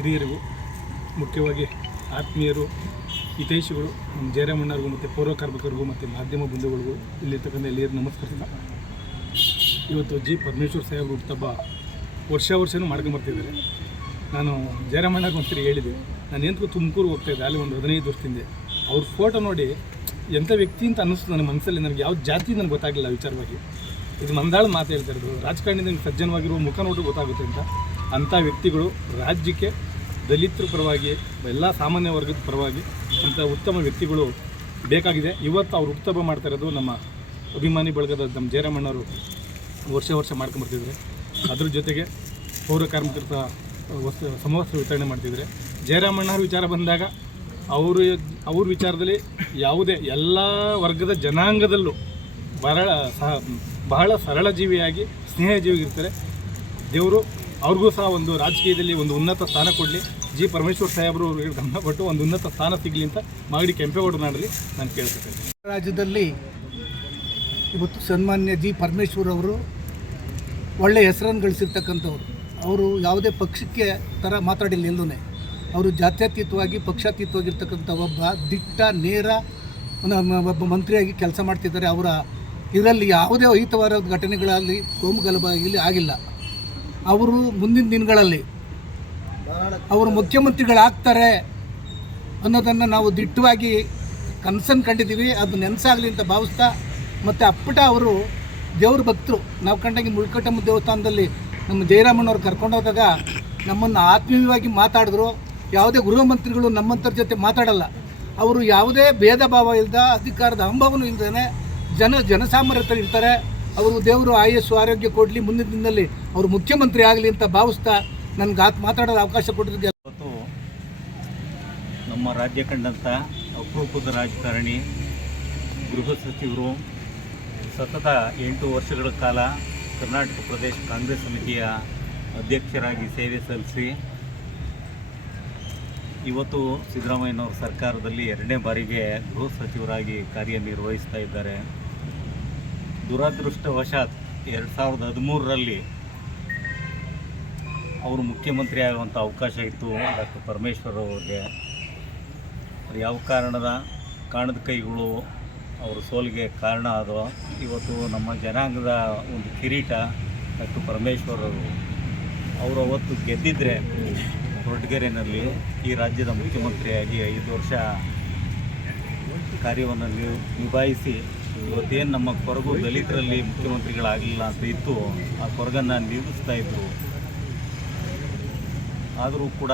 ಹಿರಿಯರಿಗೂ, ಮುಖ್ಯವಾಗಿ ಆತ್ಮೀಯರು, ಹಿತೈಷಿಗಳು ನಮ್ಮ ಮತ್ತು ಪೌರ ಕಾರ್ಮಿಕರಿಗೂ ಮತ್ತು ಮಾಧ್ಯಮ ಬಂಧುಗಳಿಗೂ ಇಲ್ಲಿರ್ತಕ್ಕಂಥ ಎಲ್ಲಿಯರು ನಮಸ್ಕರಿಸ್ತಾ ಇವತ್ತು ಜಿ ಪರಮೇಶ್ವರ್ ಸಾಹೇಬ್ರು ಹುಟ್ಟಬ್ಬ ವರ್ಷ ವರ್ಷವೂ ಮಾಡ್ಕೊಂಬರ್ತಿದ್ದಾರೆ ನಾನು ಜಯರಾಮಣ್ಣಗೆ ಒಂದ್ಸರಿ ಹೇಳಿದೆ, ನಾನು ಎಂತೂ ತುಮಕೂರು ಹೋಗ್ತಾ ಇದ್ದೆ, ಅಲ್ಲಿ ಒಂದು ಹದಿನೈದು ವರ್ಷದಿಂದ. ಅವ್ರ ಫೋಟೋ ನೋಡಿ ಎಂಥ ವ್ಯಕ್ತಿ ಅಂತ ಅನ್ನಿಸ್ತು ನನ್ನ ಮನಸ್ಸಲ್ಲಿ ನನಗೆ ಯಾವ ಜಾತಿ ನನಗೆ ಗೊತ್ತಾಗಿಲ್ಲ ವಿಚಾರವಾಗಿ. ಇದು ಮಂದಾಳ ಮಾತು ಹೇಳ್ತಾ ಇರೋದು ರಾಜಕಾರಣದಿಂದ ಸಜ್ಜನವಾಗಿರುವ ಮುಖ ನೋಡಿ ಗೊತ್ತಾಗುತ್ತೆ ಅಂತ. ಅಂಥ ವ್ಯಕ್ತಿಗಳು ರಾಜ್ಯಕ್ಕೆ ದಲಿತರ ಪರವಾಗಿ, ಎಲ್ಲ ಸಾಮಾನ್ಯ ವರ್ಗದ ಪರವಾಗಿ ಅಂಥ ಉತ್ತಮ ವ್ಯಕ್ತಿಗಳು ಬೇಕಾಗಿದೆ. ಇವತ್ತು ಅವ್ರು ಉತ್ತಮ ಮಾಡ್ತಾ ಇರೋದು ನಮ್ಮ ಅಭಿಮಾನಿ ಬಳಗದ ನಮ್ಮ ಜಯರಾಮಣ್ಣವರು ವರ್ಷ ವರ್ಷ ಮಾಡ್ಕೊಂಬರ್ತಿದ್ದಾರೆ ಅದ್ರ ಜೊತೆಗೆ ಪೌರ ಕಾರ್ಮಿಕರ ವಸ್ತು, ಸಮವಸ್ತ್ರ ವಿತರಣೆ ಮಾಡ್ತಿದ್ರೆ ಜಯರಾಮಣ್ಣವ್ರ ವಿಚಾರ ಬಂದಾಗ ಅವರು, ಅವ್ರ ವಿಚಾರದಲ್ಲಿ ಯಾವುದೇ ಎಲ್ಲ ವರ್ಗದ ಜನಾಂಗದಲ್ಲೂ ಬಹಳ ಸಹ ಬಹಳ ಸರಳ ಜೀವಿಯಾಗಿ ಸ್ನೇಹ ಜೀವಿ ಇರ್ತಾರೆ. ದೇವರು, ಅವ್ರಿಗೂ ಸಹ ಒಂದು ರಾಜಕೀಯದಲ್ಲಿ ಒಂದು ಉನ್ನತ ಸ್ಥಾನ ಕೊಡಲಿ. ಜಿ ಪರಮೇಶ್ವರ್ ಸಾಹೇಬರು ಅವ್ರಿಗೆ ಗಮನ ಕೊಟ್ಟು ಒಂದು ಉನ್ನತ ಸ್ಥಾನ ಸಿಗಲಿ ಅಂತ ಮಾಗಡಿ ಕೆಂಪೇಗೌಡರು ನಾಡಲಿ ನಾನು ಕೇಳ್ಕೊತೇನೆ ರಾಜ್ಯದಲ್ಲಿ ಇವತ್ತು ಸನ್ಮಾನ್ಯ ಜಿ ಪರಮೇಶ್ವರ್ ಅವರು ಒಳ್ಳೆಯ ಹೆಸರನ್ನು ಗಳಿಸಿರ್ತಕ್ಕಂಥವ್ರು. ಅವರು ಯಾವುದೇ ಪಕ್ಷಕ್ಕೆ ಥರ ಮಾತಾಡಿಲ್ಲ ಎಲ್ಲೂ ಅವರು ಜಾತ್ಯತೀತವಾಗಿ, ಪಕ್ಷಾತೀತವಾಗಿರ್ತಕ್ಕಂಥ ಒಬ್ಬ ದಿಟ್ಟ, ನೇರ ಒಬ್ಬ ಮಂತ್ರಿಯಾಗಿ ಕೆಲಸ ಮಾಡ್ತಿದ್ದಾರೆ. ಅವರ ಇದರಲ್ಲಿ ಯಾವುದೇ ಅಹಿತವಾದ ಘಟನೆಗಳಲ್ಲಿ ಕೋಮುಗಲಭ ಇಲ್ಲಿ ಆಗಿಲ್ಲ. ಅವರು ಮುಂದಿನ ದಿನಗಳಲ್ಲಿ ಅವರು ಮುಖ್ಯಮಂತ್ರಿಗಳಾಗ್ತಾರೆ ಅನ್ನೋದನ್ನು ನಾವು ದಿಟ್ಟವಾಗಿ ಕನಸನ್ನು ಕಂಡಿದ್ದೀವಿ. ಅದು ನೆನಸಾಗಲಿ ಅಂತ ಭಾವಿಸ್ತಾ ಮತ್ತು ಅಪ್ಪಟ ಅವರು ದೇವ್ರ ಭಕ್ತರು. ನಾವು ಕಂಡಂಗೆ ಮುಳ್ಕಟ್ಟಮ್ಮ ದೇವಸ್ಥಾನದಲ್ಲಿ ನಮ್ಮ ಜಯರಾಮಣ್ಣವ್ರು ಕರ್ಕೊಂಡೋದಾಗ ನಮ್ಮನ್ನು ಆತ್ಮೀಯವಾಗಿ ಮಾತಾಡಿದ್ರು. ಯಾವುದೇ ಗೃಹ ಮಂತ್ರಿಗಳು ನಮ್ಮಂಥರ ಜೊತೆ ಮಾತಾಡಲ್ಲ. ಅವರು ಯಾವುದೇ ಭೇದ ಭಾವ ಇಲ್ಲದ ಅಧಿಕಾರದ ಅಹಂಭಾವನೂ ಇಲ್ಲದೇ ಜನ ಜನಸಾಮಾನ್ಯರ ಇರ್ತಾರೆ. ಅವರು ದೇವರು ಆಯಸ್ಸು ಆರೋಗ್ಯ ಕೊಡಲಿ, ಮುಂದಿನ ದಿನದಲ್ಲಿ ಅವರು ಮುಖ್ಯಮಂತ್ರಿ ಆಗಲಿ ಅಂತ ಭಾವಿಸ್ತಾ ನನಗೆ ಆತ್ ಮಾತಾಡೋದು ಅವಕಾಶ ಕೊಟ್ಟಿದ್ದೆ ಇವತ್ತು ನಮ್ಮ ರಾಜ್ಯ ಕಂಡಂಥ ಅಪರೂಪದ ರಾಜಕಾರಣಿ, ಗೃಹ ಸಚಿವರು, ಸತತ ಎಂಟು ವರ್ಷಗಳ ಕಾಲ ಕರ್ನಾಟಕ ಪ್ರದೇಶ ಕಾಂಗ್ರೆಸ್ ಸಮಿತಿಯ ಅಧ್ಯಕ್ಷರಾಗಿ ಸೇವೆ ಸಲ್ಲಿಸಿ, ಇವತ್ತು ಸಿದ್ದರಾಮಯ್ಯನವರ ಸರ್ಕಾರದಲ್ಲಿ ಎರಡನೇ ಬಾರಿಗೆ ಗೃಹ ಸಚಿವರಾಗಿ ಕಾರ್ಯನಿರ್ವಹಿಸ್ತಾ ಇದ್ದಾರೆ. ದುರದೃಷ್ಟವಶಾತ್ ಎರಡು ಸಾವಿರದ ಹದಿಮೂರರಲ್ಲಿ ಅವರು ಮುಖ್ಯಮಂತ್ರಿ ಆಗುವಂಥ ಅವಕಾಶ ಇತ್ತು, ಡಾಕ್ಟರ್ ಪರಮೇಶ್ವರ್ ಅವ್ರಿಗೆ. ಅವ್ರು ಯಾವ ಕಾರಣದ, ಕಾಣದ ಕೈಗಳು, ಅವ್ರ ಸೋಲಿಗೆ ಕಾರಣ ಅದು ಇವತ್ತು ನಮ್ಮ ಜನಾಂಗದ ಒಂದು ಕಿರೀಟ ಡಾಕ್ಟರ್ ಪರಮೇಶ್ವರ್ ಅವರು. ಅವರು ಅವತ್ತು ಗೆದ್ದಿದ್ರೆ ದೊಡ್ಡಗೆರೆನಲ್ಲಿ ಈ ರಾಜ್ಯದ ಮುಖ್ಯಮಂತ್ರಿಯಾಗಿ ಐದು ವರ್ಷ ಕಾರ್ಯವನ್ನು ನಿಭಾಯಿಸಿ ಇವತ್ತೇನು ನಮ್ಮ ಕೊರಗು ದಲಿತರಲ್ಲಿ ಮುಖ್ಯಮಂತ್ರಿಗಳಾಗಲಿಲ್ಲ ಅಂತ ಇತ್ತು, ಆ ಕೊರಗನ್ನು ನಿಲ್ಲಿಸ್ತಾ ಇದ್ರು. ಆದರೂ ಕೂಡ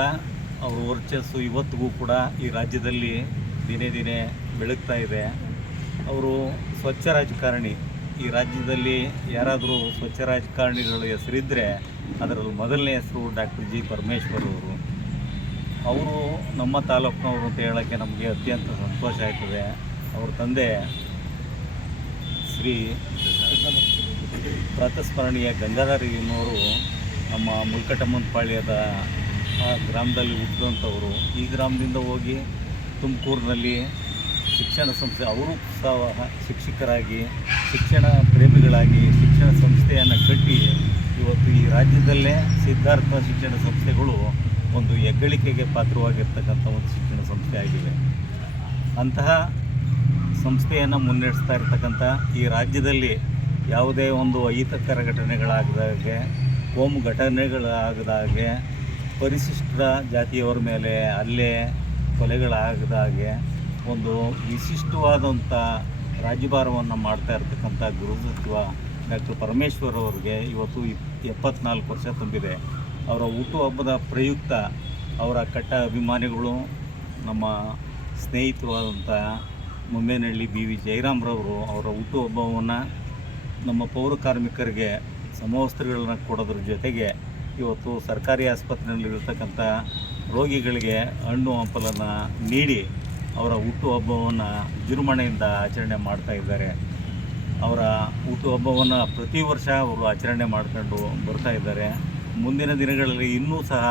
ಅವರ ವರ್ಚಸ್ಸು ಇವತ್ತಿಗೂ ಕೂಡ ಈ ರಾಜ್ಯದಲ್ಲಿ ದಿನೇ ದಿನೇ ಬೆಳಗ್ತಾ ಇದೆ. ಅವರು ಸ್ವಚ್ಛ ರಾಜಕಾರಣಿ. ಈ ರಾಜ್ಯದಲ್ಲಿ ಯಾರಾದರೂ ಸ್ವಚ್ಛ ರಾಜಕಾರಣಿಗಳ ಹೆಸರಿದ್ದರೆ ಅದರಲ್ಲಿ ಮೊದಲನೇ ಹೆಸರು ಡಾಕ್ಟರ್ ಜಿ ಪರಮೇಶ್ವರ್ ಅವರು. ಅವರು ನಮ್ಮ ತಾಲೂಕಿನವರು ಅಂತ ಹೇಳೋಕ್ಕೆ ನಮಗೆ ಅತ್ಯಂತ ಸಂತೋಷ ಆಯ್ತದೆ ಅವ್ರ ತಂದೆ ಶ್ರೀ ಪ್ರಾತಸ್ಮರಣೀಯ ಗಂಗಾಧರನವರು ನಮ್ಮ ಮುಲ್ಕಟಮ್ಮನ ಪಾಳ್ಯದ ಆ ಗ್ರಾಮದಲ್ಲಿ ಹುಟ್ಟಿದಂಥವರು, ಈ ಗ್ರಾಮದಿಂದ ಹೋಗಿ ತುಮಕೂರಿನಲ್ಲಿ ಶಿಕ್ಷಣ ಸಂಸ್ಥೆ, ಅವರು ಸಹ ಶಿಕ್ಷಕರಾಗಿ, ಶಿಕ್ಷಣ ಪ್ರೇಮಿಗಳಾಗಿ, ಶಿಕ್ಷಣ ಸಂಸ್ಥೆಯನ್ನು ಕಟ್ಟಿ ಇವತ್ತು ಈ ರಾಜ್ಯದಲ್ಲೇ ಸಿದ್ಧಾರ್ಥ ಶಿಕ್ಷಣ ಸಂಸ್ಥೆಗಳು ಒಂದು ಹೆಗ್ಗಳಿಕೆಗೆ ಪಾತ್ರವಾಗಿರ್ತಕ್ಕಂಥ ಒಂದು ಶಿಕ್ಷಣ ಸಂಸ್ಥೆ ಆಗಿದೆ ಅಂತಹ ಸಂಸ್ಥೆಯನ್ನು ಮುನ್ನಡೆಸ್ತಾ ಇರ್ತಕ್ಕಂಥ ಈ ರಾಜ್ಯದಲ್ಲಿ ಯಾವುದೇ ಒಂದು ಅಹಿತಕರ ಘಟನೆಗಳಾಗದಾಗೆ, ಕೋಮು ಘಟನೆಗಳಾಗದಾಗೆ ಪರಿಶಿಷ್ಟ ಜಾತಿಯವರ ಮೇಲೆ ಅಲ್ಲೇ ಕೊಲೆಗಳಾಗದಾಗೆ ಒಂದು ವಿಶಿಷ್ಟವಾದಂಥ ರಾಜ್ಯಭಾರವನ್ನು ಮಾಡ್ತಾ ಇರ್ತಕ್ಕಂಥ ಗೃಹ ಸಚಿವ ಡಾಕ್ಟರ್ ಪರಮೇಶ್ವರ್ ಅವರಿಗೆ ಇವತ್ತು ಎಪ್ಪತ್ನಾಲ್ಕು ವರ್ಷ ತುಂಬಿದೆ. ಅವರ ಹುಟ್ಟುಹಬ್ಬದ ಪ್ರಯುಕ್ತ ಅವರ ಕಟ್ಟ ಅಭಿಮಾನಿಗಳು, ನಮ್ಮ ಸ್ನೇಹಿತರು ಆದಂಥ ಬಿ ವಿ ಜಯರಾಮ್ರವರು ಅವರ ಹುಟ್ಟುಹಬ್ಬವನ್ನು ನಮ್ಮ ಪೌರ ಕಾರ್ಮಿಕರಿಗೆ ಸಮವಸ್ತ್ರಗಳನ್ನ ಕೊಡೋದ್ರ ಜೊತೆಗೆ ಇವತ್ತು ಸರ್ಕಾರಿ ಆಸ್ಪತ್ರೆಯಲ್ಲಿರ್ತಕ್ಕಂಥ ರೋಗಿಗಳಿಗೆ ಹಣ್ಣು ಹಂಪಲನ್ನು ನೀಡಿ ಅವರ ಹುಟ್ಟುಹಬ್ಬವನ್ನು ವಿಜೃಂಭಣೆಯಿಂದ ಆಚರಣೆ ಮಾಡ್ತಾ ಇದ್ದಾರೆ. ಅವರ ಹುಟ್ಟುಹಬ್ಬವನ್ನು ಪ್ರತಿ ವರ್ಷ ಅವರು ಆಚರಣೆ ಮಾಡ್ಕೊಂಡು ಬರ್ತಾ ಇದ್ದಾರೆ. ಮುಂದಿನ ದಿನಗಳಲ್ಲಿ ಇನ್ನೂ ಸಹ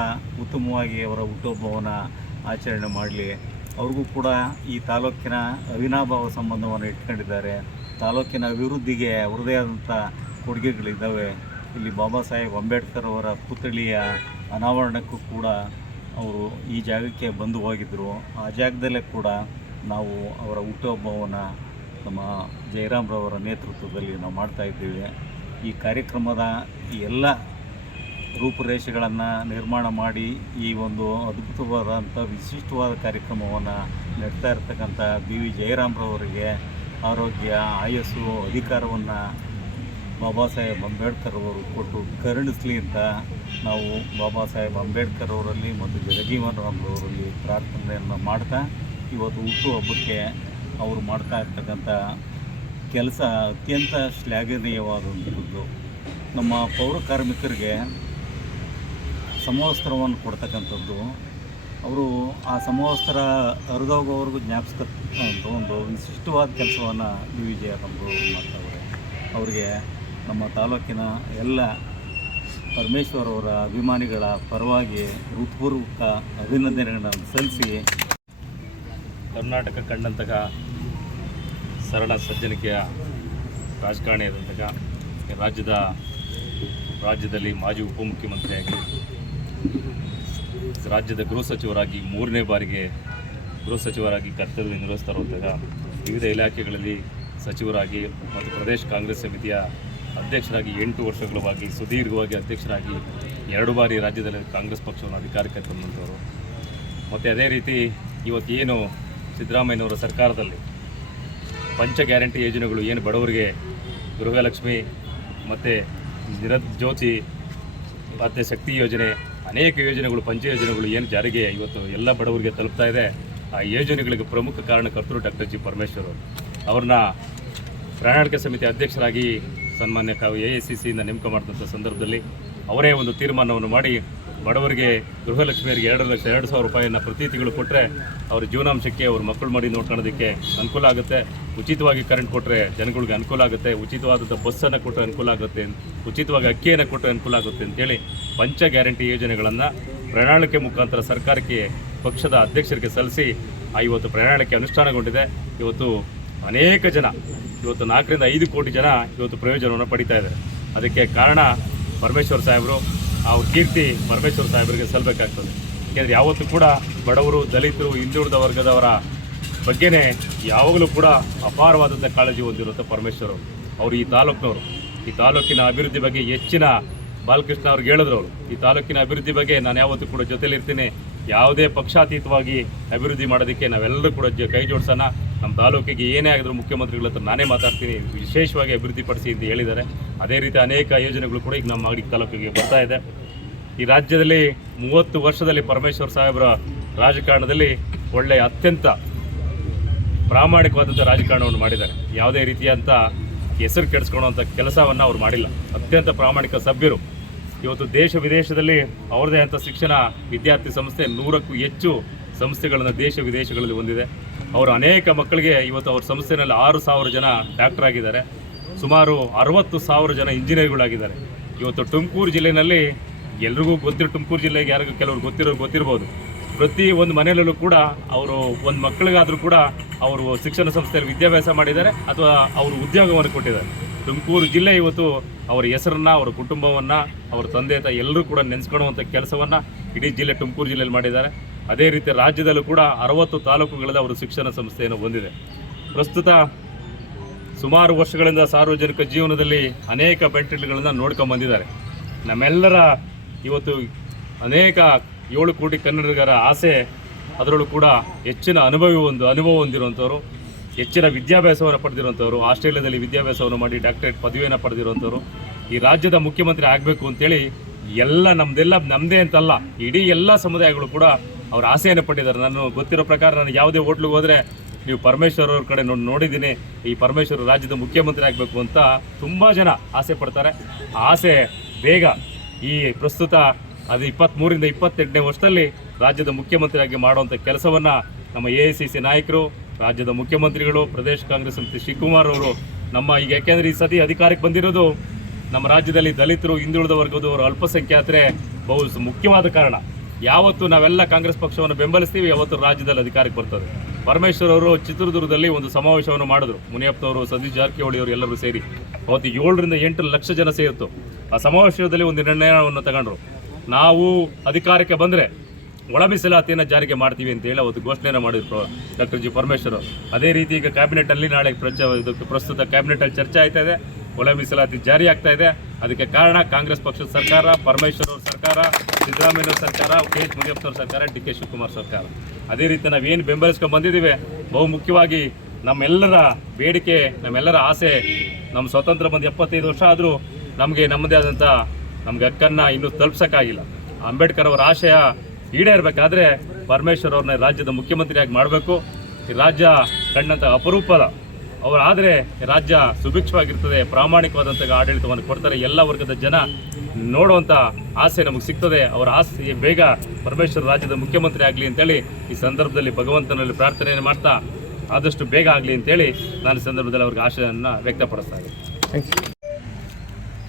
ಉತ್ತಮವಾಗಿ ಅವರ ಹುಟ್ಟುಹಬ್ಬವನ್ನು ಆಚರಣೆ ಮಾಡಲಿ. ಅವ್ರಿಗೂ ಕೂಡ ಈ ತಾಲೂಕಿನ ಅವಿನಾಭಾವ ಸಂಬಂಧವನ್ನು ಇಟ್ಕೊಂಡಿದ್ದಾರೆ. ತಾಲೂಕಿನ ಅಭಿವೃದ್ಧಿಗೆ ಅವರದೇ ಆದಂಥ ಕೊಡುಗೆಗಳಿದ್ದಾವೆ. ಇಲ್ಲಿ ಬಾಬಾ ಸಾಹೇಬ್ ಅಂಬೇಡ್ಕರ್ ಅವರ ಪುತ್ಥಳಿಯ ಅನಾವರಣಕ್ಕೂ ಕೂಡ ಅವರು ಈ ಜಾಗಕ್ಕೆ ಬಂದು ಹೋಗಿದ್ದರು ಆ ಜಾಗದಲ್ಲೇ ಕೂಡ ನಾವು ಅವರ ಹುಟ್ಟುಹಬ್ಬವನ್ನು ನಮ್ಮ ಜಯರಾಮ್ರವರ ನೇತೃತ್ವದಲ್ಲಿ ನಾವು ಮಾಡ್ತಾ ಇದ್ದೀವಿ. ಈ ಕಾರ್ಯಕ್ರಮದ ಎಲ್ಲ ರೂಪುರೇಷೆಗಳನ್ನು ನಿರ್ಮಾಣ ಮಾಡಿ ಈ ಒಂದು ಅದ್ಭುತವಾದಂಥ ವಿಶಿಷ್ಟವಾದ ಕಾರ್ಯಕ್ರಮವನ್ನು ನಡೆಸ್ತಾ ಇರ್ತಕ್ಕಂಥ ಬಿ ವಿ ಜಯರಾಮ್ರವರಿಗೆ ಆರೋಗ್ಯ, ಆಯಸ್ಸು, ಅಧಿಕಾರವನ್ನು ಬಾಬಾ ಸಾಹೇಬ್ ಅಂಬೇಡ್ಕರ್ ಅವರು ಕೊಟ್ಟು ಕರುಣಿಸ್ಲಿ ಅಂತ ನಾವು ಬಾಬಾ ಸಾಹೇಬ್ ಅಂಬೇಡ್ಕರ್ ಅವರಲ್ಲಿ ಮತ್ತು ಜಗಜೀವನ್ ರಾಮ್ ಅವರಲ್ಲಿ ಪ್ರಾರ್ಥನೆಯನ್ನು ಮಾಡ್ತಾ ಇವತ್ತು ಹುಟ್ಟು ಹಬ್ಬಕ್ಕೆ ಅವರು ಮಾಡ್ತಾ ಇರ್ತಕ್ಕಂಥ ಕೆಲಸ ಅತ್ಯಂತ ಶ್ಲಾಘನೀಯವಾದಂಥದ್ದು. ನಮ್ಮ ಪೌರ ಕಾರ್ಮಿಕರಿಗೆ ಸಮವಸ್ತ್ರವನ್ನು ಕೊಡ್ತಕ್ಕಂಥದ್ದು. ಅವರು ಆ ಸಮವಸ್ತ್ರ ಹರಿದೋಗೋವರೆಗೂ ಜ್ಞಾಪಿಸ್ತಕ್ಕಂಥ ಒಂದು ವಿಶಿಷ್ಟವಾದ ಕೆಲಸವನ್ನು ಡಿ ವಿ ಅವರು ಮಾಡ್ತಾವ್ರೆ ಅವರಿಗೆ ನಮ್ಮ ತಾಲೂಕಿನ ಎಲ್ಲ ಪರಮೇಶ್ವರ್ ಅವರ ಅಭಿಮಾನಿಗಳ ಪರವಾಗಿ ಹೃತ್ಪೂರ್ವಕ ಅಭಿನಂದನೆಗಳನ್ನು ಸಲ್ಲಿಸಿ ಕರ್ನಾಟಕ ಕಂಡಂತಹ ಸರಳ ಸಜ್ಜನಿಕೆಯ ರಾಜಕಾರಣಿ ಆದಂತಹ ರಾಜ್ಯದ ರಾಜ್ಯದಲ್ಲಿ ಮಾಜಿ ಉಪಮುಖ್ಯಮಂತ್ರಿಯಾಗಿ ರಾಜ್ಯದ ಗೃಹ ಸಚಿವರಾಗಿ ಮೂರನೇ ಬಾರಿಗೆ ಗೃಹ ಸಚಿವರಾಗಿ ಕರ್ತವ್ಯ ನಿರ್ವಹಿಸ್ತಾ ಇರುವಂತಹ ವಿವಿಧ ಇಲಾಖೆಗಳಲ್ಲಿ ಸಚಿವರಾಗಿ ಮತ್ತು ಪ್ರದೇಶ ಕಾಂಗ್ರೆಸ್ ಸಮಿತಿಯ ಅಧ್ಯಕ್ಷರಾಗಿ ಎಂಟು ವರ್ಷಗಳವಾಗಿ, ಸುದೀರ್ಘವಾಗಿ ಅಧ್ಯಕ್ಷರಾಗಿ ಎರಡು ಬಾರಿ ರಾಜ್ಯದಲ್ಲಿ ಕಾಂಗ್ರೆಸ್ ಪಕ್ಷವನ್ನು ಅಧಿಕಾರಕ್ಕೆ ತಂದಂಥವರು. ಮತ್ತು ಅದೇ ರೀತಿ ಇವತ್ತೇನು ಸಿದ್ದರಾಮಯ್ಯನವರ ಸರ್ಕಾರದಲ್ಲಿ ಪಂಚ ಗ್ಯಾರಂಟಿ ಯೋಜನೆಗಳು ಏನು ಬಡವರಿಗೆ ಗೃಹಲಕ್ಷ್ಮಿ ಮತ್ತು ನಿರಜ್ಯೋತಿ ಮತ್ತು ಶಕ್ತಿ ಯೋಜನೆ, ಅನೇಕ ಯೋಜನೆಗಳು, ಪಂಚ ಯೋಜನೆಗಳು ಏನು ಜಾರಿಗೆ ಇವತ್ತು ಎಲ್ಲ ಬಡವರಿಗೆ ತಲುಪ್ತಾ ಇದೆ. ಆ ಯೋಜನೆಗಳಿಗೆ ಪ್ರಮುಖ ಕಾರಣಕರ್ತರು ಡಾಕ್ಟರ್ ಜಿ ಪರಮೇಶ್ವರ್ ಅವರು. ಅವ್ರನ್ನ ಪ್ರಣಾಳಿಕೆ ಸಮಿತಿ ಅಧ್ಯಕ್ಷರಾಗಿ ಸನ್ಮಾನ್ಯ ಕಾವು ಎ ಎಸ್ ಸಿ ಸಿಯಿಂದ ನೇಮಕ ಮಾಡಿದಂಥ ಸಂದರ್ಭದಲ್ಲಿ ಅವರೇ ಒಂದು ತೀರ್ಮಾನವನ್ನು ಮಾಡಿ ಬಡವರಿಗೆ ಗೃಹಲಕ್ಷ್ಮಿಯರಿಗೆ ಎರಡು ಲಕ್ಷ, ಎರಡು ಸಾವಿರ ರೂಪಾಯಿಯನ್ನು ಪ್ರತಿ ತಿಂಗಳು ಕೊಟ್ಟರೆ ಅವ್ರ ಜೀವನಾಂಶಕ್ಕೆ ಅವ್ರ ಮಕ್ಕಳು ಮಾಡಿ ನೋಡ್ಕೊಳ್ಳೋದಕ್ಕೆ ಅನುಕೂಲ ಆಗುತ್ತೆ. ಉಚಿತವಾಗಿ ಕರೆಂಟ್ ಕೊಟ್ಟರೆ ಜನಗಳಿಗೆ ಅನುಕೂಲ ಆಗುತ್ತೆ. ಉಚಿತವಾದಂಥ ಬಸ್ಸನ್ನು ಕೊಟ್ಟರೆ ಅನುಕೂಲ ಆಗುತ್ತೆ ಉಚಿತವಾಗಿ ಅಕ್ಕಿಯನ್ನು ಕೊಟ್ಟರೆ ಅನುಕೂಲ ಆಗುತ್ತೆ ಅಂತೇಳಿ ಪಂಚ ಗ್ಯಾರಂಟಿ ಯೋಜನೆಗಳನ್ನು ಪ್ರಣಾಳಿಕೆ ಮುಖಾಂತರ ಸರ್ಕಾರಕ್ಕೆ, ಪಕ್ಷದ ಅಧ್ಯಕ್ಷರಿಗೆ ಸಲ್ಲಿಸಿ ಇವತ್ತು ಪ್ರಣಾಳಿಕೆ ಅನುಷ್ಠಾನಗೊಂಡಿದೆ. ಇವತ್ತು ಅನೇಕ ಜನ, ಇವತ್ತು ನಾಲ್ಕರಿಂದ ಐದು ಕೋಟಿ ಜನ ಇವತ್ತು ಪ್ರಯೋಜನವನ್ನು ಪಡಿತಾ ಇದ್ದಾರೆ. ಅದಕ್ಕೆ ಕಾರಣ ಪರಮೇಶ್ವರ್ ಸಾಹೇಬರು, ಆ ಕೀರ್ತಿ ಪರಮೇಶ್ವರ್ ಸಾಹೇಬರಿಗೆ ಸಲ್ಲಬೇಕಾಗ್ತದೆ ಯಾಕೆಂದರೆ ಯಾವತ್ತೂ ಕೂಡ ಬಡವರು, ದಲಿತರು, ಹಿಂದುಳಿದ ವರ್ಗದವರ ಬಗ್ಗೆನೇ ಯಾವಾಗಲೂ ಕೂಡ ಅಪಾರವಾದಂಥ ಕಾಳಜಿ ಹೊಂದಿರುವಂಥ ಪರಮೇಶ್ವರ್ ಅವರು. ಅವರು ಈ ತಾಲೂಕಿನವರು. ಈ ತಾಲೂಕಿನ ಅಭಿವೃದ್ಧಿ ಬಗ್ಗೆ ಹೆಚ್ಚಿನ ಬಾಲಕೃಷ್ಣ ಅವ್ರಿಗೆ ಹೇಳಿದ್ರು ಅವರು. ಈ ತಾಲೂಕಿನ ಅಭಿವೃದ್ಧಿ ಬಗ್ಗೆ ನಾನು ಯಾವತ್ತೂ ಕೂಡ ಜೊತೆಲಿರ್ತೀನಿ. ಯಾವುದೇ ಪಕ್ಷಾತೀತವಾಗಿ ಅಭಿವೃದ್ಧಿ ಮಾಡೋದಕ್ಕೆ ನಾವೆಲ್ಲರೂ ಕೂಡ ಜ ಕೈ ಜೋಡಿಸೋಣ. ನಮ್ಮ ತಾಲೂಕಿಗೆ ಏನೇ ಆಗಿದ್ರು ಮುಖ್ಯಮಂತ್ರಿಗಳ ಹತ್ರ ನಾನೇ ಮಾತಾಡ್ತೀನಿ, ವಿಶೇಷವಾಗಿ ಅಭಿವೃದ್ಧಿಪಡಿಸಿ ಅಂತ ಹೇಳಿದ್ದಾರೆ. ಅದೇ ರೀತಿ ಅನೇಕ ಯೋಜನೆಗಳು ಕೂಡ ಈಗ ನಮ್ಮ ಮಾಗಡಿ ತಾಲೂಕಿಗೆ ಬರ್ತಾ ಇದೆ. ಈ ರಾಜ್ಯದಲ್ಲಿ ಮೂವತ್ತು ವರ್ಷದಲ್ಲಿ ಪರಮೇಶ್ವರ್ ಸಾಹೇಬರ ರಾಜಕಾರಣದಲ್ಲಿ ಒಳ್ಳೆಯ ಅತ್ಯಂತ ಪ್ರಾಮಾಣಿಕವಾದಂಥ ರಾಜಕಾರಣವನ್ನು ಮಾಡಿದ್ದಾರೆ. ಯಾವುದೇ ರೀತಿಯಂಥ ಹೆಸರು ಕೆಡಿಸ್ಕೊಳ್ಳುವಂಥ ಕೆಲಸವನ್ನು ಅವ್ರು ಮಾಡಿಲ್ಲ. ಅತ್ಯಂತ ಪ್ರಾಮಾಣಿಕ ಸಭ್ಯರು. ಇವತ್ತು ದೇಶ ವಿದೇಶದಲ್ಲಿ ಅವರದೇ ಅಂತ ಶಿಕ್ಷಣ ವಿದ್ಯಾರ್ಥಿ ಸಂಸ್ಥೆ ನೂರಕ್ಕೂ ಹೆಚ್ಚು ಸಂಸ್ಥೆಗಳನ್ನು ದೇಶ ವಿದೇಶಗಳಲ್ಲಿ ಹೊಂದಿದೆ. ಅವರು ಅನೇಕ ಮಕ್ಕಳಿಗೆ ಇವತ್ತು ಅವ್ರ ಸಂಸ್ಥೆಯಲ್ಲಿ ಆರು ಸಾವಿರ ಜನ ಡಾಕ್ಟರ್ ಆಗಿದ್ದಾರೆ. ಸುಮಾರು ಅರವತ್ತು ಸಾವಿರ ಜನ ಇಂಜಿನಿಯರ್ಗಳಾಗಿದ್ದಾರೆ ಇವತ್ತು ತುಮಕೂರು ಜಿಲ್ಲೆಯಲ್ಲಿ ಎಲ್ರಿಗೂ ಗೊತ್ತಿರೋ, ತುಮಕೂರು ಜಿಲ್ಲೆಗೆ ಯಾರಿಗೂ ಕೆಲವರು ಗೊತ್ತಿರೋರು ಗೊತ್ತಿರ್ಬೋದು. ಪ್ರತಿ ಒಂದು ಮನೆಯಲ್ಲೂ ಕೂಡ ಅವರು ಒಂದು ಮಕ್ಕಳಿಗಾದರೂ ಕೂಡ ಅವರು ಶಿಕ್ಷಣ ಸಂಸ್ಥೆಯಲ್ಲಿ ವಿದ್ಯಾಭ್ಯಾಸ ಮಾಡಿದ್ದಾರೆ ಅಥವಾ ಅವರು ಉದ್ಯೋಗವನ್ನು ಕೊಟ್ಟಿದ್ದಾರೆ. ತುಮಕೂರು ಜಿಲ್ಲೆ ಇವತ್ತು ಅವರ ಹೆಸರನ್ನು, ಅವರ ಕುಟುಂಬವನ್ನು, ಅವರ ತಂದೆ ತಾಯಿ ಎಲ್ಲರೂ ಕೂಡ ನೆನೆಸ್ಕೊಳ್ಳುವಂಥ ಕೆಲಸವನ್ನು ಇಡೀ ಜಿಲ್ಲೆ ತುಮಕೂರು ಜಿಲ್ಲೆಯಲ್ಲಿ ಮಾಡಿದ್ದಾರೆ. ಅದೇ ರೀತಿ ರಾಜ್ಯದಲ್ಲೂ ಕೂಡ ಅರವತ್ತು ತಾಲೂಕುಗಳಲ್ಲಿ ಅವರು ಶಿಕ್ಷಣ ಸಂಸ್ಥೆಯನ್ನು ಹೊಂದಿದೆ. ಪ್ರಸ್ತುತ ಸುಮಾರು ವರ್ಷಗಳಿಂದ ಸಾರ್ವಜನಿಕ ಜೀವನದಲ್ಲಿ ಅನೇಕ ಬೆಂಟಿಲ್ಗಳನ್ನು ನೋಡ್ಕೊಂಬಂದಿದ್ದಾರೆ ನಮ್ಮೆಲ್ಲರ ಇವತ್ತು ಅನೇಕ ಏಳು ಕೋಟಿ ಕನ್ನಡಿಗರ ಆಸೆ, ಅದರಲ್ಲೂ ಕೂಡ ಹೆಚ್ಚಿನ ಅನುಭವಿ ಒಂದು ಅನುಭವ ಹೊಂದಿರುವಂಥವ್ರು, ಹೆಚ್ಚಿನ ವಿದ್ಯಾಭ್ಯಾಸವನ್ನು ಪಡೆದಿರುವಂಥವ್ರು, ಆಸ್ಟ್ರೇಲಿಯಾದಲ್ಲಿ ವಿದ್ಯಾಭ್ಯಾಸವನ್ನು ಮಾಡಿ ಡಾಕ್ಟರೇಟ್ ಪದವಿಯನ್ನು ಪಡೆದಿರುವಂಥವ್ರು, ಈ ರಾಜ್ಯದ ಮುಖ್ಯಮಂತ್ರಿ ಆಗಬೇಕು ಅಂತೇಳಿ ಎಲ್ಲ ನಮ್ಮದೆಲ್ಲ ನಮ್ಮದೇ ಅಂತಲ್ಲ, ಇಡೀ ಎಲ್ಲ ಸಮುದಾಯಗಳು ಕೂಡ ಅವ್ರ ಆಸೆಯನ್ನು ಪಟ್ಟಿದ್ದಾರೆ. ನಾನು ಗೊತ್ತಿರೋ ಪ್ರಕಾರ ನಾನು ಯಾವುದೇ ಹೋಟ್ಲಿಗೆ ಹೋದರೆ ನೀವು ಪರಮೇಶ್ವರ್ ಅವ್ರ ಕಡೆ ನೋಡಿ ನೋಡಿದ್ದೀನಿ. ಈ ಪರಮೇಶ್ವರ್ ರಾಜ್ಯದ ಮುಖ್ಯಮಂತ್ರಿ ಆಗಬೇಕು ಅಂತ ತುಂಬ ಜನ ಆಸೆ ಪಡ್ತಾರೆ. ಆಸೆ ಬೇಗ ಈ ಪ್ರಸ್ತುತ ಅದು ಇಪ್ಪತ್ತ್ಮೂರಿಂದ ಇಪ್ಪತ್ತೆಂಟನೇ ವರ್ಷದಲ್ಲಿ ರಾಜ್ಯದ ಮುಖ್ಯಮಂತ್ರಿಯಾಗಿ ಮಾಡುವಂಥ ಕೆಲಸವನ್ನು ನಮ್ಮ ಎ ಸಿ ಸಿ ನಾಯಕರು, ರಾಜ್ಯದ ಮುಖ್ಯಮಂತ್ರಿಗಳು, ಪ್ರದೇಶ ಕಾಂಗ್ರೆಸ್ ಸಮಿತಿ ಶಿವಕುಮಾರ್ ಅವರು ನಮ್ಮ ಈಗ ಯಾಕೆಂದರೆ ಈ ಸತಿ ಅಧಿಕಾರಕ್ಕೆ ಬಂದಿರೋದು ನಮ್ಮ ರಾಜ್ಯದಲ್ಲಿ ದಲಿತರು ಹಿಂದುಳಿದ ವರ್ಗದವರು ಅಲ್ಪಸಂಖ್ಯಾತರೆ ಬಹು ಮುಖ್ಯವಾದ ಕಾರಣ. ಯಾವತ್ತು ನಾವೆಲ್ಲ ಕಾಂಗ್ರೆಸ್ ಪಕ್ಷವನ್ನು ಬೆಂಬಲಿಸ್ತೀವಿ, ಯಾವತ್ತು ರಾಜ್ಯದಲ್ಲಿ ಅಧಿಕಾರಕ್ಕೆ ಬರ್ತದೆ. ಪರಮೇಶ್ವರ್ ಅವರು ಚಿತ್ರದುರ್ಗದಲ್ಲಿ ಒಂದು ಸಮಾವೇಶವನ್ನು ಮಾಡಿದ್ರು. ಮುನಿಯಪ್ಪನವರು, ಸತೀಶ್ ಜಾರಕಿಹೊಳಿ ಅವರು ಎಲ್ಲರೂ ಸೇರಿ. ಅವತ್ತು ಏಳರಿಂದ ಎಂಟು ಲಕ್ಷ ಜನ ಸೇರಿತ್ತು. ಆ ಸಮಾವೇಶದಲ್ಲಿ ಒಂದು ನಿರ್ಣಯವನ್ನು ತಗೊಂಡ್ರು. ನಾವು ಅಧಿಕಾರಕ್ಕೆ ಬಂದರೆ ಒಳ ಮೀಸಲಾತಿಯನ್ನು ಜಾರಿಗೆ ಮಾಡ್ತೀವಿ ಅಂತ ಹೇಳಿ ಅವತ್ತು ಘೋಷಣೆಯನ್ನು ಮಾಡಿದ್ರು ಡಾಕ್ಟರ್ ಜಿ. ಪರಮೇಶ್ವರ್ ಅದೇ ರೀತಿ ಈಗ ಕ್ಯಾಬಿನೆಟಲ್ಲಿ ನಾಳೆ ಪ್ರಚ ಇದಕ್ಕೆ ಪ್ರಸ್ತುತ ಕ್ಯಾಬಿನೆಟಲ್ಲಿ ಚರ್ಚೆ ಆಯ್ತಾ ಇದೆ. ಒಳ ಮೀಸಲಾತಿ ಜಾರಿ ಆಗ್ತಾ ಇದೆ. ಅದಕ್ಕೆ ಕಾರಣ ಕಾಂಗ್ರೆಸ್ ಪಕ್ಷದ ಸರ್ಕಾರ ಪರಮೇಶ್ವರ್ ಅವ್ರ ಸರ್ಕಾರ ಸಿದ್ದರಾಮಯ್ಯ ಸರ್ಕಾರ, ಕೆ ಎಚ್ ಮುನಿಯಪ್ಪನವ್ರ ಸರ್ಕಾರ, ಡಿ ಕೆ ಶಿವಕುಮಾರ್ ಸರ್ಕಾರ. ಅದೇ ರೀತಿ ನಾವೇನು ಬೆಂಬಲಿಸ್ಕೊಂಡು ಬಂದಿದ್ದೀವಿ ಬಹು ಮುಖ್ಯವಾಗಿ ನಮ್ಮೆಲ್ಲರ ಬೇಡಿಕೆ, ನಮ್ಮೆಲ್ಲರ ಆಸೆ ನಮ್ಮ ಸ್ವತಂತ್ರ ಬಂದು ಎಪ್ಪತ್ತೈದು ವರ್ಷ ಆದರೂ ನಮಗೆ ನಮ್ಮದೇ ಆದಂಥ ನಮಗೆ ಹಕ್ಕನ್ನು ಇನ್ನೂ ತಲುಪ್ಸೋಕ್ಕಾಗಿಲ್ಲ. ಅಂಬೇಡ್ಕರ್ ಅವರ ಆಶಯ ಈಡೇರಬೇಕಾದ್ರೆ ಪರಮೇಶ್ವರ್ ಅವ್ರನ್ನ ರಾಜ್ಯದ ಮುಖ್ಯಮಂತ್ರಿಯಾಗಿ ಮಾಡಬೇಕು. ಈ ರಾಜ್ಯ ಕಂಡಂಥ ಅಪರೂಪದ ಅವರಾದರೆ ರಾಜ್ಯ ಸುಭಿಕ್ಷವಾಗಿರ್ತದೆ ಪ್ರಾಮಾಣಿಕವಾದಂಥ ಆಡಳಿತವನ್ನು ಕೊಡ್ತಾರೆ ಎಲ್ಲ ವರ್ಗದ ಜನ ನೋಡುವಂಥ ಆಸೆ ನಮಗೆ ಸಿಗ್ತದೆ. ಅವರ ಆಸೆ ಬೇಗ ಪರಮೇಶ್ವರ ರಾಜ್ಯದ ಮುಖ್ಯಮಂತ್ರಿ ಆಗಲಿ ಅಂತೇಳಿ ಈ ಸಂದರ್ಭದಲ್ಲಿ ಭಗವಂತನಲ್ಲಿ ಪ್ರಾರ್ಥನೆಯನ್ನು ಮಾಡ್ತಾ ಆದಷ್ಟು ಬೇಗ ಆಗಲಿ ಅಂತೇಳಿ ನಾನು ಈ ಸಂದರ್ಭದಲ್ಲಿ ಅವ್ರಿಗೆ ಆಶೆಯನ್ನು ವ್ಯಕ್ತಪಡಿಸ್ತಾ ಇದ್ದೀನಿ.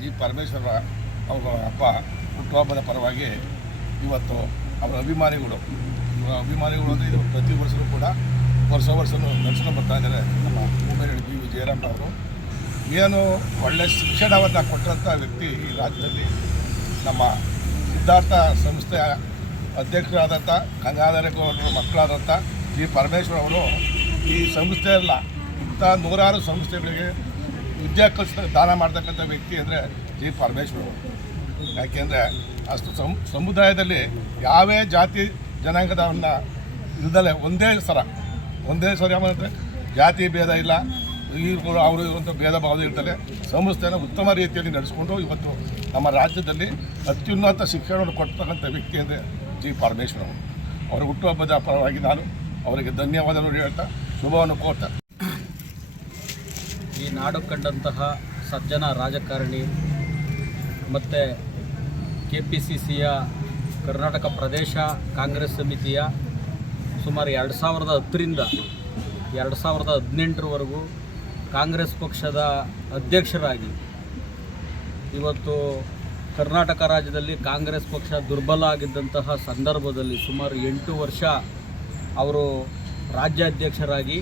ಈ ಪರಮೇಶ್ವರ ಅವರ ಅಪ್ಪ ಹುಟ್ಟುಹಬ್ಬದ ಪರವಾಗಿ ಇವತ್ತು ಅವರ ಅಭಿಮಾನಿಗಳು ಅಭಿಮಾನಿಗಳು ಅಂದರೆ ಇದು ಪ್ರತಿ ವರ್ಷವೂ ಕೂಡ ವರ್ಷ ವರ್ಷವೂ ನಡೆಸ್ಕೊಂಡು ಬರ್ತಾ ಇದ್ದಾರೆ. ನಮ್ಮ ಉಮೇರಿ ಬಿ ಜಯರಾಮ್ ಅವರು. ಏನು ಒಳ್ಳೆಯ ಶಿಕ್ಷಣವನ್ನು ಕೊಟ್ಟಂಥ ವ್ಯಕ್ತಿ ಈ ರಾಜ್ಯದಲ್ಲಿ ನಮ್ಮ ಸಿದ್ಧಾರ್ಥ ಸಂಸ್ಥೆಯ ಅಧ್ಯಕ್ಷರಾದಂಥ ಗಂಗಾಧರ ಗೌಡರ ಮಕ್ಕಳಾದಂಥ ಜಿ ಪರಮೇಶ್ವರ್ ಅವರು ಈ ಸಂಸ್ಥೆಯಲ್ಲ ಇಂಥ ನೂರಾರು ಸಂಸ್ಥೆಗಳಿಗೆ ವಿದ್ಯಾ ಕಲಿಸ ದಾನ ಮಾಡ್ತಕ್ಕಂಥ ವ್ಯಕ್ತಿ ಅಂದರೆ ಜಿ ಪರಮೇಶ್ವರ್ ಅವರು. ಯಾಕೆಂದರೆ ಅಷ್ಟು ಸಮುದಾಯದಲ್ಲಿ ಯಾವೇ ಜಾತಿ ಜನಾಂಗದವನ್ನ ಇಲ್ದಲೆ ಒಂದೇ ಸರ ಒಂದೇ ಸರಿ ಅಂದರೆ ಜಾತಿ ಭೇದ ಇಲ್ಲ. ಇವರು ಅವರು ಇರುವಂಥ ಭೇದ ಭಾವ ಇರ್ತದೆ. ಸಂಸ್ಥೆಯನ್ನು ಉತ್ತಮ ರೀತಿಯಲ್ಲಿ ನಡೆಸ್ಕೊಂಡು ಇವತ್ತು ನಮ್ಮ ರಾಜ್ಯದಲ್ಲಿ ಅತ್ಯುನ್ನತ ಶಿಕ್ಷಣವನ್ನು ಕೊಡ್ತಕ್ಕಂಥ ವ್ಯಕ್ತಿ ಅಂದರೆ ಜಿ ಪರಮೇಶ್ವರ ಅವರು. ಅವರ ಹುಟ್ಟುಹಬ್ಬದ ಪರವಾಗಿ ನಾನು ಅವರಿಗೆ ಧನ್ಯವಾದಗಳು ಹೇಳ್ತಾ, ಶುಭವನ್ನು ಕೋರ್ತಾ. ಈ ನಾಡು ಕಂಡಂತಹ ಸಜ್ಜನ ರಾಜಕಾರಣಿ ಮತ್ತು ಕೆ ಪಿ ಸಿ ಸಿಯ ಕರ್ನಾಟಕ ಪ್ರದೇಶ ಕಾಂಗ್ರೆಸ್ ಸಮಿತಿಯ ಸುಮಾರು ಎರಡು ಸಾವಿರದ ಹತ್ತರಿಂದ ಎರಡು ಸಾವಿರದ ಹದಿನೆಂಟರವರೆಗೂ ಕಾಂಗ್ರೆಸ್ ಪಕ್ಷದ ಅಧ್ಯಕ್ಷರಾಗಿ ಇವತ್ತು ಕರ್ನಾಟಕ ರಾಜ್ಯದಲ್ಲಿ ಕಾಂಗ್ರೆಸ್ ಪಕ್ಷ ದುರ್ಬಲ ಆಗಿದ್ದಂತಹ ಸಂದರ್ಭದಲ್ಲಿ ಸುಮಾರು ಎಂಟು ವರ್ಷ ಅವರು ರಾಜ್ಯಾಧ್ಯಕ್ಷರಾಗಿ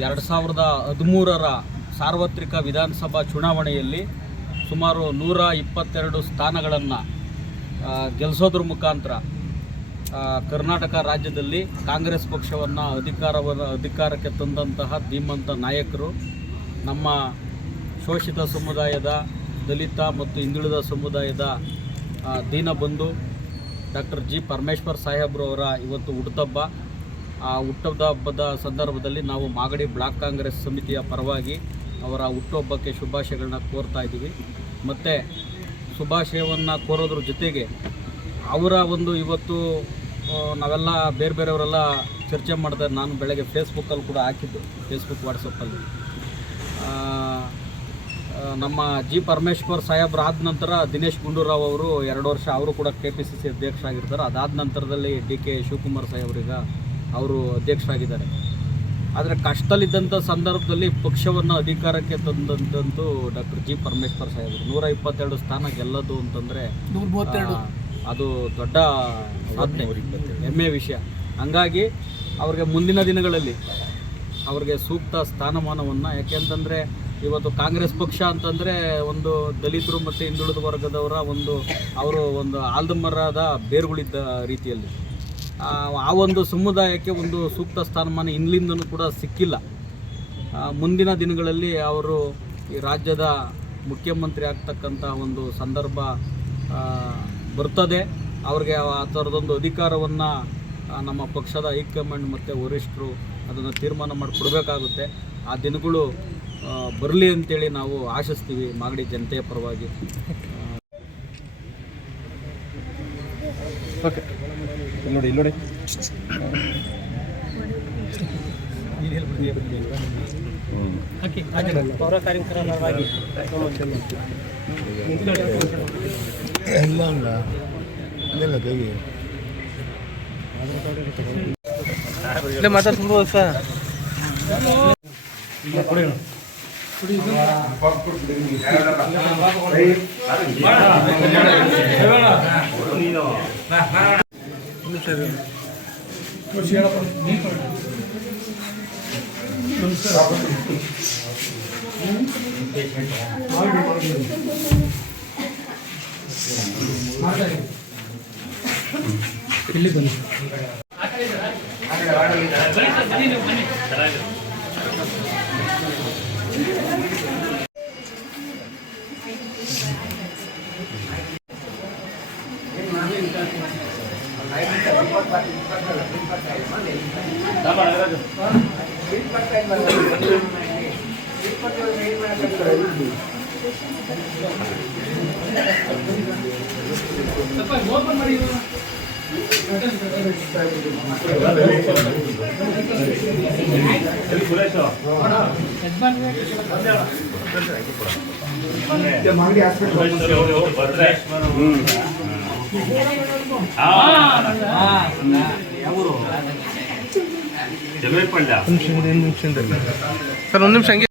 ಎರಡು ಸಾವಿರದ ಹದಿಮೂರರ ಸಾರ್ವತ್ರಿಕ ವಿಧಾನಸಭಾ ಚುನಾವಣೆಯಲ್ಲಿ ಸುಮಾರು ನೂರ ಇಪ್ಪತ್ತೆರಡು ಸ್ಥಾನಗಳನ್ನು ಗೆಲ್ಲಿಸೋದ್ರ ಮುಖಾಂತರ ಕರ್ನಾಟಕ ರಾಜ್ಯದಲ್ಲಿ ಕಾಂಗ್ರೆಸ್ ಪಕ್ಷವನ್ನು ಅಧಿಕಾರವನ್ನು ಅಧಿಕಾರಕ್ಕೆ ತಂದಂತಹ ಧೀಮಂತ ನಾಯಕರು, ನಮ್ಮ ಶೋಷಿತ ಸಮುದಾಯದ, ದಲಿತ ಮತ್ತು ಹಿಂದುಳಿದ ಸಮುದಾಯದ ದೀನಬಂಧು ಡಾಕ್ಟರ್ ಜಿ ಪರಮೇಶ್ವರ್ ಸಾಹೇಬ್ರು ಅವರ ಇವತ್ತು ಹುಟ್ಟುಹಬ್ಬ. ಆ ಹುಟ್ಟದ ಹಬ್ಬದ ಸಂದರ್ಭದಲ್ಲಿ ನಾವು ಮಾಗಡಿ ಬ್ಲಾಕ್ ಕಾಂಗ್ರೆಸ್ ಸಮಿತಿಯ ಪರವಾಗಿ ಅವರ ಹುಟ್ಟುಹಬ್ಬಕ್ಕೆ ಶುಭಾಶಯಗಳನ್ನ ಕೋರ್ತಾ ಇದ್ದೀವಿ. ಮತ್ತು ಶುಭಾಶಯವನ್ನು ಕೋರೋದ್ರ ಜೊತೆಗೆ ಅವರ ಒಂದು ಇವತ್ತು ನಾವೆಲ್ಲ ಬೇರೆ ಬೇರೆಯವರೆಲ್ಲ ಚರ್ಚೆ ಮಾಡ್ತಾರೆ ನಾನು ಬೆಳಗ್ಗೆ ಫೇಸ್ಬುಕ್ಕಲ್ಲಿ ಕೂಡ ಹಾಕಿದ್ದು ಫೇಸ್ಬುಕ್ ವಾಟ್ಸಪ್ಪಲ್ಲಿ ನಮ್ಮ ಜಿ ಪರಮೇಶ್ವರ್ ಸಾಹೇಬ್ರು ಆದ ನಂತರ ದಿನೇಶ್ ಗುಂಡೂರಾವ್ ಅವರು ಎರಡು ವರ್ಷ ಅವರು ಕೂಡ ಕೆ ಪಿ ಸಿ ಸಿ ಅಧ್ಯಕ್ಷರಾಗಿರ್ತಾರೆ. ಅದಾದ ನಂತರದಲ್ಲಿ ಡಿ ಕೆ ಶಿವಕುಮಾರ್ ಸಾಹೇಬ್ರೀಗ ಅವರು ಅಧ್ಯಕ್ಷರಾಗಿದ್ದಾರೆ. ಆದರೆ ಕಷ್ಟದಲ್ಲಿದ್ದಂಥ ಸಂದರ್ಭದಲ್ಲಿ ಪಕ್ಷವನ್ನು ಅಧಿಕಾರಕ್ಕೆ ತಂದಂಥದ್ದು ಡಾಕ್ಟರ್ ಜಿ ಪರಮೇಶ್ವರ್ ಸಾಹೇಬರು. ನೂರ ಇಪ್ಪತ್ತೆರಡು ಸ್ಥಾನ ಗೆಲ್ಲೋದು ಅಂತಂದರೆ ನೂರ ಮೂವತ್ತೆರಡು. ಅದು ದೊಡ್ಡ ಸಾಧನೆ ಹೆಮ್ಮೆಯ ವಿಷಯ. ಹಂಗಾಗಿ ಅವ್ರಿಗೆ ಮುಂದಿನ ದಿನಗಳಲ್ಲಿ ಅವ್ರಿಗೆ ಸೂಕ್ತ ಸ್ಥಾನಮಾನವನ್ನು ಯಾಕೆಂತಂದರೆ ಇವತ್ತು ಕಾಂಗ್ರೆಸ್ ಪಕ್ಷ ಅಂತಂದರೆ ಒಂದು ದಲಿತರು ಮತ್ತು ಹಿಂದುಳಿದ ವರ್ಗದವರ ಒಂದು, ಅವರು ಒಂದು ಆಲ್ದಮರದ ಬೇರುಗಳಿದ್ದ ರೀತಿಯಲ್ಲಿ. ಆ ಒಂದು ಸಮುದಾಯಕ್ಕೆ ಒಂದು ಸೂಕ್ತ ಸ್ಥಾನಮಾನ ಇಲ್ಲಿಂದನೂ ಕೂಡ ಸಿಕ್ಕಿಲ್ಲ. ಮುಂದಿನ ದಿನಗಳಲ್ಲಿ ಅವರು ಈ ರಾಜ್ಯದ ಮುಖ್ಯಮಂತ್ರಿ ಆಗ್ತಕ್ಕಂಥ ಒಂದು ಸಂದರ್ಭ ಬರ್ತದೆ. ಅವ್ರಿಗೆ ಆ ಥರದೊಂದು ಅಧಿಕಾರವನ್ನು ನಮ್ಮ ಪಕ್ಷದ ಹೈಕಮಾಂಡ್ ಮತ್ತು ವರಿಷ್ಠರು ಅದನ್ನು ತೀರ್ಮಾನ ಮಾಡಿಕೊಡ್ಬೇಕಾಗುತ್ತೆ. ಆ ದಿನಗಳು ಬರಲಿ ಅಂತೇಳಿ ನಾವು ಆಶಿಸ್ತೀವಿ ಮಾಗಡಿ ಜನತೆಯ ಪರವಾಗಿ. ನೋಡಿ, ಇಲ್ಲಿ ನೋಡಿ. ಪೌರ ಕಾರ್ಯಕ್ರಮವಾಗಿ Emang lah. Ini lah kayak gini. Ini mata sembuh, Pak. Iya, boleh lah. ಇಲ್ಲಿ ಬನ್ನಿ ಇಪ್ಪತ್ತೈದು ಇಪ್ಪತ್ತೈದು ಜಮೀರ್ ಹಾಸ್ಪಿಟಲ್ ಸರ್ ಒಂದು ನಿಮಿಷ ಹಂಗೆ